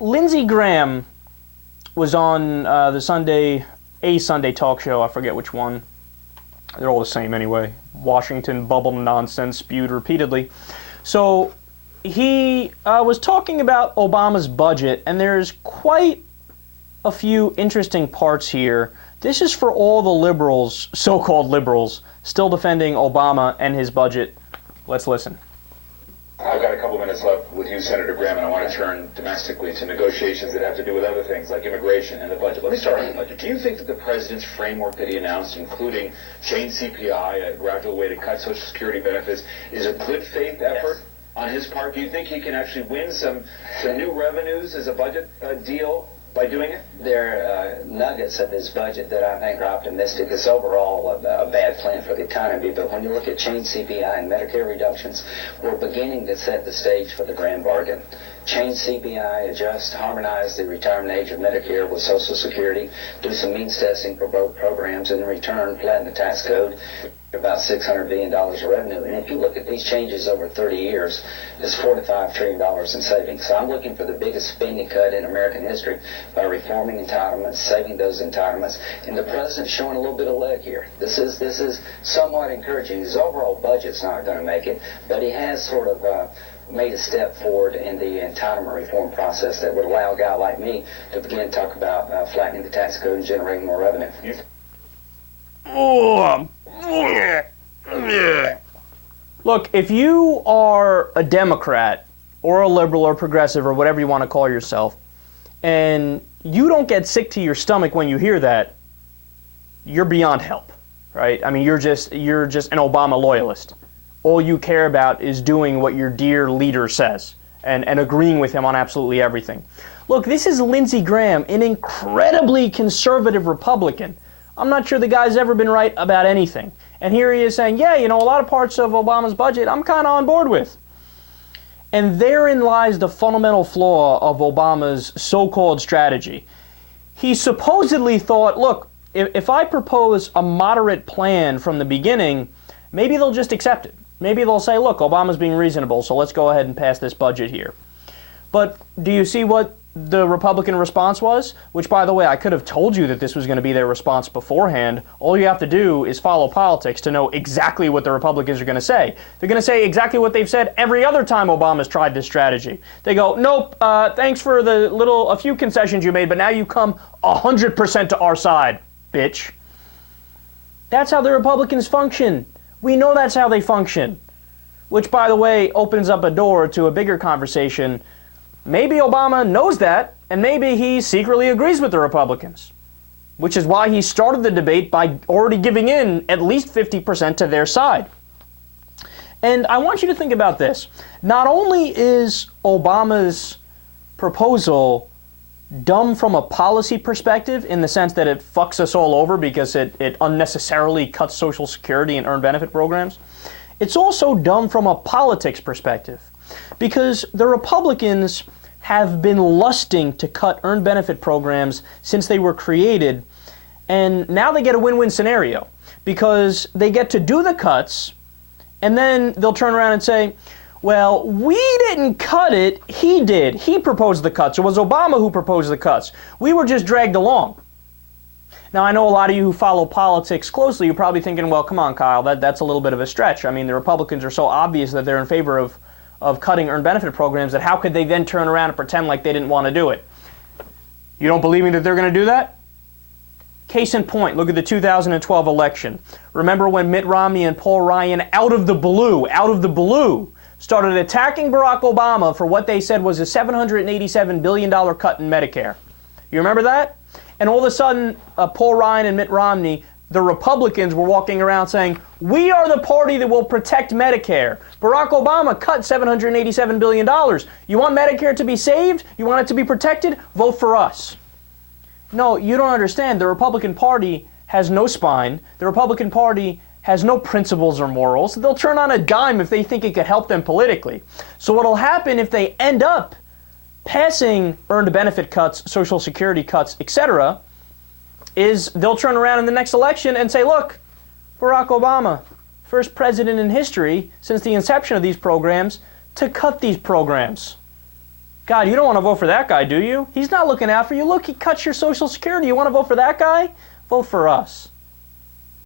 Lindsey Graham was on a Sunday talk show. I forget which one. They're all the same anyway. Washington bubble nonsense spewed repeatedly. So he was talking about Obama's budget, and there's quite a few interesting parts here. This is for all the liberals, so-called liberals, still defending Obama and his budget. Let's listen. I've got a couple minutes left with you, Senator Graham, and I want to turn domestically to negotiations that have to do with other things like immigration and the budget. Let me start on the budget. Do you think that the president's framework that he announced, including change CPI, a gradual way to cut Social Security benefits, is a good faith effort on his part? Do you think he can actually win some new revenues as a budget deal by doing it? There are nuggets of his budget that I think are optimistic. It's overall a bad plan for the economy, but when you look at change CPI and Medicare reductions, we're beginning to set the stage for the grand bargain. Change CPI, adjust, harmonize the retirement age of Medicare with Social Security, do some means testing for both programs, and in return, flatten the tax code. About $600 billion of revenue. And if you look at these changes over 30 years, it's $4 to $5 trillion in savings. So I'm looking for the biggest spending cut in American history by reforming entitlements, saving those entitlements. And the president's showing a little bit of leg here. This is somewhat encouraging. His overall budget's not going to make it, but he has sort of made a step forward in the entitlement reform process that would allow a guy like me to begin to talk about flattening the tax code and generating more revenue. Look, if you are a Democrat or a liberal or progressive or whatever you want to call yourself, and you don't get sick to your stomach when you hear that, you're beyond help, right? I mean, you're just an Obama loyalist. All you care about is doing what your dear leader says and agreeing with him on absolutely everything. Look, this is Lindsey Graham, an incredibly conservative Republican. I'm not sure the guy's ever been right about anything. And here he is saying, yeah, you know, a lot of parts of Obama's budget I'm kind of on board with. And therein lies the fundamental flaw of Obama's so-called strategy. He supposedly thought, look, if I propose a moderate plan from the beginning, maybe they'll just accept it. Maybe they'll say, look, Obama's being reasonable, so let's go ahead and pass this budget here. But do you see what the Republican response was? Which, by the way, I could have told you that this was going to be their response beforehand. All you have to do is follow politics to know exactly what the Republicans are going to say. They're going to say exactly what they've said every other time Obama's tried this strategy. They go, nope, thanks for a few concessions you made, but now you come 100% to our side, bitch. That's how the Republicans function. We know that's how they function. Which, by the way, opens up a door to a bigger conversation. Maybe Obama knows that, and maybe he secretly agrees with the Republicans, which is why he started the debate by already giving in at least 50% to their side. And I want you to think about this. Not only is Obama's proposal dumb from a policy perspective in the sense that it fucks us all over because it unnecessarily cuts Social Security and earned benefit programs, it's also dumb from a politics perspective. Because the Republicans have been lusting to cut earned benefit programs since they were created, and now they get a win-win scenario because they get to do the cuts, and then they'll turn around and say, well, we didn't cut it, he did. He proposed the cuts. It was Obama who proposed the cuts. We were just dragged along. Now, I know a lot of you who follow politics closely, you're probably thinking, well, come on, Kyle, that's a little bit of a stretch. I mean, the Republicans are so obvious that they're in favor of cutting earned benefit programs, that how could they then turn around and pretend like they didn't want to do it? You don't believe me that they're going to do that? Case in point, look at the 2012 election. Remember when Mitt Romney and Paul Ryan, out of the blue, started attacking Barack Obama for what they said was a $787 billion cut in Medicare? You remember that? And all of a sudden, Paul Ryan and Mitt Romney, the Republicans, were walking around saying, we are the party that will protect Medicare. Barack Obama cut $787 billion. You want Medicare to be saved? You want it to be protected? Vote for us. No, you don't understand. The Republican Party has no spine. The Republican Party has no principles or morals. They'll turn on a dime if they think it could help them politically. So what'll happen if they end up passing earned benefit cuts, Social Security cuts, etc., is they'll turn around in the next election and say, look, Barack Obama, first president in history since the inception of these programs to cut these programs. God, you don't want to vote for that guy, do you? He's not looking out for you. Look, he cuts your Social Security. You want to vote for that guy? Vote for us.